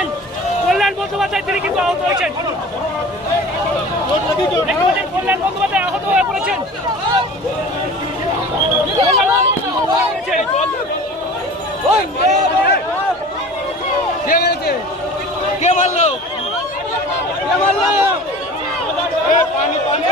পাচ্ছেন কল্যাণ বন্দ্যোপাধ্যায়, তিনি কিন্তু আহত হয়েছেন। কল্যাণ বন্দ্যোপাধ্যায় আহত হয়ে পড়েছেন। কে মারলো? কে মারলো? পানি পানি